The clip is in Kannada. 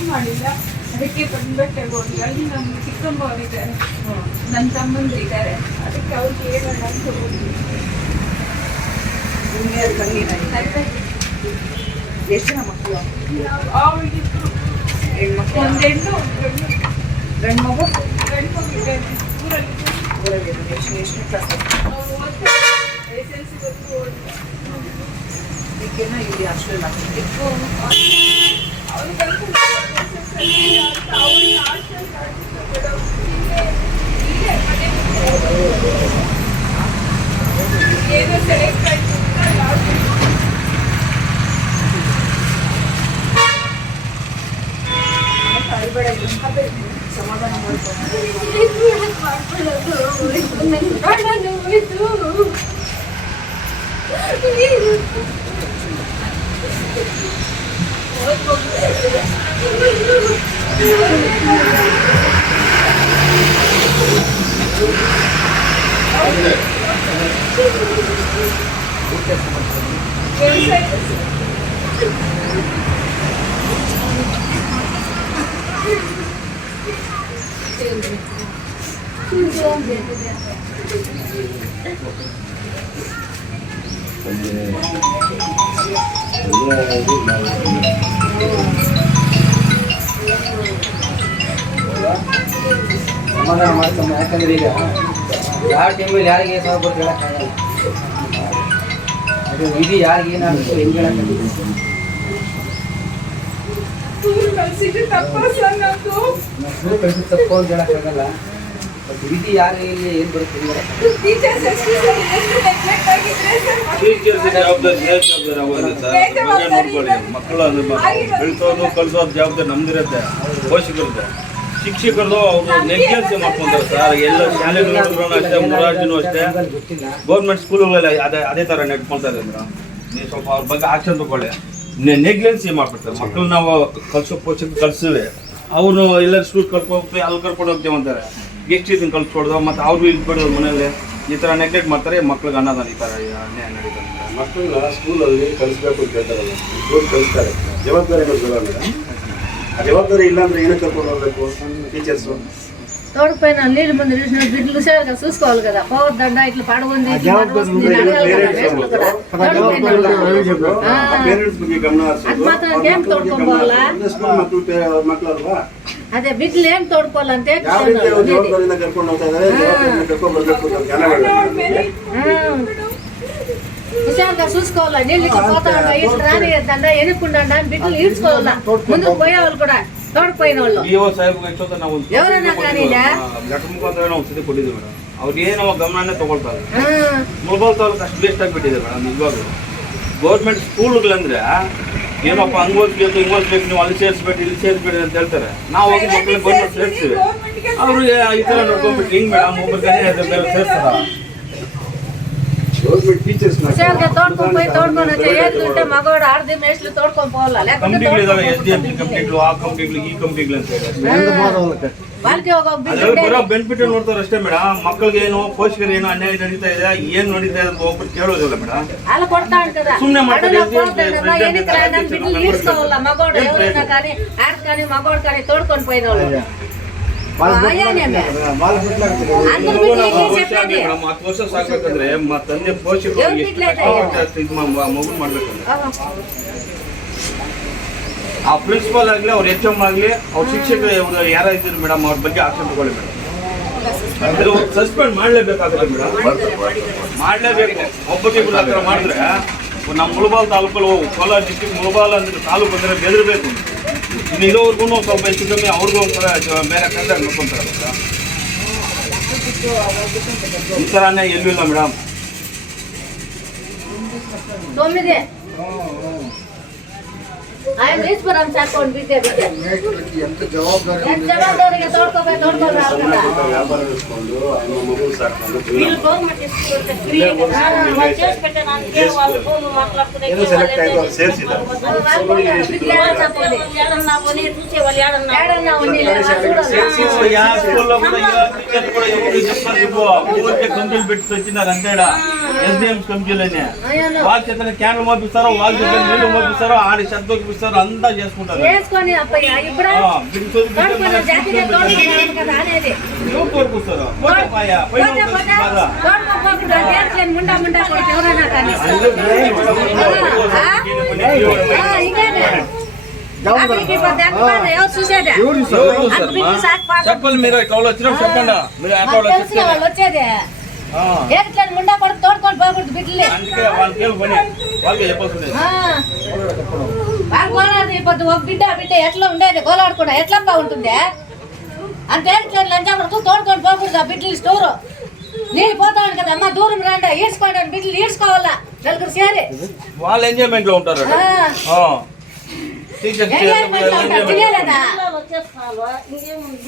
ಇದು ಮಾಡಿಲ್ಲ, ಅದಕ್ಕೆ ಬಂದ್ಬಿಟ್ಟೆ ಹೋಗಿ. ಅಲ್ಲಿ ನಮ್ಮ ಚಿಕ್ಕಮ್ಮ ಅವರಿದ್ದಾರೆ, ನನ್ನ ತಮ್ಮಂದಿರಿದ್ದಾರೆ, ಅದಕ್ಕೆ ಅವ್ರಿಗೆ ಹೇಳೋಣ ಅಂತ ಹೋಗಿ. ಎಷ್ಟು ಜನ ಮಕ್ಕಳು? ಅವಳಿಗಿದ್ರು ಹೆಣ್ಮಕ್ಳು? ಒಂದು ಹೆಣ್ಣು ಗಂಡು ಮಗು? ಗಂಡು ಮಗು ಇದೆ ಊರಲ್ಲಿ. ಎಷ್ಟು ಕ್ಲಾಸ್? SLC ವರೆಗೂ ಓದಿಲ್ಲ. ಈಗೇನೋ ಇಲ್ಲಿ ಹಾಸ್ಟೆಲ್ ಹಾಕಿದ್ದೆ. ಅವ್ರು ಕಲ್ತ್ಕೊಂಡು ಅವ್ರಿಗೆ ಹಾಸ್ಟೆಲ್ ಏನೋ ಸೆಲೆಕ್ಟ್ ಆಯ್ತು ಸಮಾಧಾನ ಮಾಡ್ಕೊಂಡು ಸಮಾಧಾನ ಮಾಡ್ಕೊಂಡು. ಯಾಕಂದ್ರೆ ಈಗ ಯಾವ ಟೈಮಲ್ಲಿ ಯಾರಿಗೆ ಸ್ವಲ್ಪ ಹೇಳೋಕ್ಕಾಗಲ್ಲ. ಅದು ವಿಧಿ ಯಾರಿಗೆ ಏನಾಗುತ್ತೆ ಹೆಂಗೆ ಹೇಳೋಕ್ಕಾಗುತ್ತೆ? ಕಲಿಸಿದ್ದು ತಪ್ಪು ಸರ್, ನಮ್ಮದು ಸ್ಕೂಲ್ ಕಳಿಸಿ ತಪ್ಪು ಅಂತ ಹೇಳೋಕ್ಕಾಗಲ್ಲ. ಬಟ್ ವಿಧಿ ಯಾರಿಗೆ ಇಲ್ಲಿ ಏನು ಬರುತ್ತೆ ಟೀಚರ್ಸ್ ಎಷ್ಟು ನೆಗ್ಲೆಕ್ಟ್ ಆಗಿದ್ರೆ ಟೀಚರ್ಸ್ ಜವಾಬ್ದಾರಿ ಆಗೋದಿಲ್ಲ ಸರ್. ಬಗ್ಗೆ ನೋಡ್ಕೊಳ್ಳಿ, ಮಕ್ಕಳು ಬೆಳೆಸೋದು ಕಳಿಸೋದು ಜವಾಬ್ದಾರಿ ನಮ್ದಿರುತ್ತೆ, ಪೋಷಕರದ್ದು. ಶಿಕ್ಷಕರದು ಅವರು ನೆಗ್ಲೆನ್ಸಿ ಮಾಡ್ಕೊಂತಾರೆ ಸರ್. ಎಲ್ಲ ಶಾಲೆಗಳು ನೋಡಿದ್ರು ಅಷ್ಟೇ, ಮುರಾರ್ಜಿನೂ ಅಷ್ಟೇ, ಗೌರ್ಮೆಂಟ್ ಸ್ಕೂಲ್ಗಳಲ್ಲಿ ಅದೇ ಥರ ನಡ್ಕೊಳ್ತಾ ಇದೆ ಮೇಡಮ್. ನೀವು ಸ್ವಲ್ಪ ಅವ್ರ ಬಗ್ಗೆ ಆಕ್ಷನ್ ತಗೊಳ್ಳಿ. ನೆಗ್ಲೆನ್ಸಿ ಮಾಡ್ಬಿಡ್ತಾರೆ ಮಕ್ಕಳು. ನಾವು ಕಲ್ಸೋ ಪೋಷಕರು ಕಳ್ಸಿವೆ, ಅವರು ಎಲ್ಲರೂ ಸ್ಕೂಲ್ ಕರ್ಕೊಂಡು ಅಲ್ಲಿ ಕರ್ಕೊಂಡು ಹೋಗ್ತೇವೆ ಅಂತಾರೆ. ಎಷ್ಟು ಇದನ್ನು ಕಳ್ಸ್ಕೊಡ್ದು ಮತ್ತು ಅವ್ರಿಗೂ ಇದು ಬಿಡೋದು ಮನೇಲಿ ಈ ಥರ ನೆಗ್ಲೆಕ್ಟ್ ಮಾಡ್ತಾರೆ. ಮಕ್ಳಿಗೆ ಅನ್ನೋದು ಈ ಥರ ಅನ್ಯಾಯ ನಡೀತಾರೆ. ಮಕ್ಕಳನ್ನ ಸ್ಕೂಲಲ್ಲಿ ಕಲಿಸ್ಬೇಕು ಅಂತ ಹೇಳ್ತಾರಲ್ಲ, ಸ್ಕೂಲ್ ಕಲಿಸ್ತಾರೆ, ಜವಾಬ್ದಾರಿಗಳು ಮೇಡಮ್. ಜವಾಬ್ದಾರಿ ಇಲ್ಲ ಅಂದ್ರೆ ಏನಕ್ಕೆ ಕರ್ಕೊಂಡು ಹೋಗ್ಬೇಕು టీచర్స్? తోడుపోయిన నీళ్ళు ముందు బిడ్డలు సేవగా చూసుకోవాలి కదా, పోవద్దండ ఇట్లా పడగొంది ఏం తోడుకోవాలా? అదే బిడ్డలు ఏం తోడుకోవాలంటే విషయాలుగా చూసుకోవాలా. నీళ్ళు ఇట్లా పోతా ఇట్లా రానియద్దండ, ఎనుక్కుండండ బిడ్డలు ఈడ్చుకోవాలా. ముందుకు పోయేవాళ్ళు కూడా తోడుపోయిన వాళ్ళు ఎవరైనా కానీ ನಾವು ಸತಿ ಕೊಟ್ಟಿದ್ದೀವಿ ಮೇಡಮ್. ಅವ್ರಿಗೆ ಏನೋ ಗಮನನೇ ತಗೊಳ್ತಾರೆ. ಮೊಬೈಲ್ ತಾಲೂಕು ಅಷ್ಟು ವೇಸ್ಟ್ ಆಗಿಬಿಟ್ಟಿದೆ ಮೇಡಮ್. ನಿಜವಾಗ್ಲೂ ಗೌರ್ಮೆಂಟ್ ಸ್ಕೂಲ್ಗಳಂದ್ರೆ ಏನಪ್ಪ ಹಂಗೆ ಓದ್ಬೇಕು ಹಿಂಗೆ ಓದ್ಬೇಕು, ನೀವು ಅಲ್ಲಿ ಸೇರಿಸ್ಬೇಕು ಇಲ್ಲಿ ಸೇರಿಸ್ಬೇಡಿ ಅಂತ ಹೇಳ್ತಾರೆ. ನಾವು ಹೋಗಿ ಮಕ್ಕಳಿಗೆ ಗೌರ್ಮೆಂಟ್ ಸೇರಿಸ್ತೀವಿ, ಅವರು ಈ ಥರ ನೋಡ್ಕೊಂಡ್ಬಿಟ್ಟು ಹಿಂಗೆ ಮೇಡಮ್ ಒಬ್ಬರು ಸೇರಿಸ್ತಾರ. ಗೌರ್ಮೆಂಟ್ ಟೀಚರ್ಸ್ తోడుకొని పోయి తోడుకొని వచ్చే ఏంటంటే మగవాడు ఆడది మేస్లు తోడుకొని పోవాలా. ಕಂಪ್ನಿಗಳು ಇದಾವೆ, SDMC ಕಂಪ್ನಿಗಳು, ಆ ಕಂಪ್ನಿಗಳು ಈ ಕಂಪ್ನಿಗಳು ಅಂತ వాళ్ళకి ఒక ಬರೋ ಬೆನಿಫಿಟ್ ನೋಡ್ತಾರೆ ಅಷ್ಟೇ ಮೇಡಮ್. ಮಕ್ಕಳಿಗೆ ಏನು ಪೋಷಕರು ಏನು ಅನ್ಯಾಯ ನಡೀತಾ ಇದೆ, ಏನ್ ನಡೀತಾ ಇದೆ ಒಬ್ಬರು ಕೇಳೋದಿಲ್ಲ ಮೇಡಮ್. అలా కొడతాడు కదా, ಸುಮ್ಮನೆ ಮಾಡ್ತಾರೆ. బిడ్డలు ఈడ్చుకోవాలా. మగవాడు ఎవరైనా కానీ ఆడ కానీ మగవాడు కానీ తోడుకొని పోయిన వాళ్ళు 10 ವರ್ಷ ಸಾಕ್ಬೇಕಂದ್ರೆ ತಂದೆ ಪೋಷಕರು ಎಷ್ಟು ಮಗು ಮಾಡ್ಬೇಕಂದ್ರೆ ಆ ಪ್ರಿನ್ಸಿಪಾಲ್ ಆಗಲಿ ಅವ್ರ HM ಆಗಲಿ ಅವ್ರ ಶಿಕ್ಷಕರು ಯಾರ ಇದ್ರು ಮೇಡಮ್, ಅವ್ರ ಬಗ್ಗೆ ಆಕ್ಷನ್ ತಗೊಳ್ಳಿ ಮೇಡಮ್. ಸಸ್ಪೆಂಡ್ ಮಾಡಲೇಬೇಕಾಗುತ್ತೆ ಮೇಡಮ್, ಮಾಡಲೇಬೇಕು. ಒಬ್ಬರಿಗೆ ಆ ಥರ ಮಾಡಿದ್ರೆ ನಮ್ಮ ಮುಳಬಾಲ್ ತಾಲೂಕಲ್ಲಿ ಕೋಲಾರ ಡಿಸ್ಟಿಕ್ ಮುಳಬಾಲ್ ಅಂದ್ರೆ ತಾಲೂಕು ಅಂದರೆ ಬೆದರಬೇಕು. ಇನ್ನು ಇರೋರ್ಗು ಸ್ವಲ್ಪ ಹೆಚ್ಚು ಕಮ್ಮಿ ಅವ್ರಿಗೂ ಒಂಥರ ಬೇರೆ ಕಂಡ ನೋಡ್ಕೊಂತಾರೆ. ಈ ಥರನೇ ಎಲ್ಲೂ ಇಲ್ಲ ಮೇಡಮ್. 9 ఆయన తీసుకురాం సాకోండి బిడ్డ బిడ్డ ఎంత జవాబుదారిగా తోడుకోవాలి వ్యాపారం చేసుకోండి, ఆయన మగులు సాకండి. వీళ్ళు గవర్నమెంట్ ఇస్తుంది ఫ్రీ వాళ్ళు చేసి పెట్టడానికి వాళ్ళు ఫోన్ మాట్లాడుకునే ఏదో సెలెక్ట్ అయిపో సేర్సిదా ఏడన్నా పోనీ చూసే వాళ్ళు ఏడన్నా ఉండి యా స్కూల్లో కూడా టీచర్ కూడా ఎవరు చెప్తారు ఊరికే కంప్లైంట్ పెట్టి వచ్చినారు అంతేడా. SDM కమిటీలనే అయ్యో. వాళ్ళ చేతనే క్యాన్లు పంపిస్తారో వాళ్ళ చేత నీళ్లు పంపిస్తారో ఆడి శ్రద్ధ పంపిస్తారో అంతా చేసుకుంటారు. వేసుకొని అప్పయ్య ఇప్పుడు బిడ్డ చదువు తోడుకొని జాతీయ తోడుకొని కదా అనేది ఎవరు తోడుకొస్తారు? పోతే పాయ, పైన పోతే ఉంటుంది బాగా. తోడుకోకుండా చేర్చలేని ముండా ముండా కొడుకు ఎవరైనా కానీ ఇంకేమే అక్కడికి పోతే అక్కడ ఎవరు చూసేదే ఎవరు చూస్తారు అక్కడ బిడ్డలు మా? సాకిపోతారు. చెప్పాలి మీరు ఇట్లా వాళ్ళు వచ్చినప్పుడు చెప్పండి. మీరు అట్లా మాకు వాళ్ళు తెలిసిన చెప్తే వాళ్ళు వచ్చేదే ఏట్లేని ముండా కొడుకు తోడుకొని పోకూడదు బిడ్డలే అందుకే వాళ్ళకి ఏం పని వాళ్ళకి చెప్పాల్సింది. వాళ్ళు గోలాడు ఇప్పుడు ఒక బిడ్డ బిడ్డ ఎట్లా ఉండేది గోలాడుకుండా ఎట్లా బాగుంటుంది అంతే లంచా కొడుకు తోడుకొని పోకూడదు ఆ బిడ్డలు స్టోరు నీళ్ళు పోతాను కదా అమ్మ దూరం రండి ఈడ్చుకోండి బిడ్డలు ఈడ్చుకోవాలా నలుగురు సేరి వాళ్ళు ఎంజాయ్మెంట్ లో ఉంటారు. టీచర్స్ ఎంజాయ్మెంట్ లో ఉంటారు, తెలియలేదా?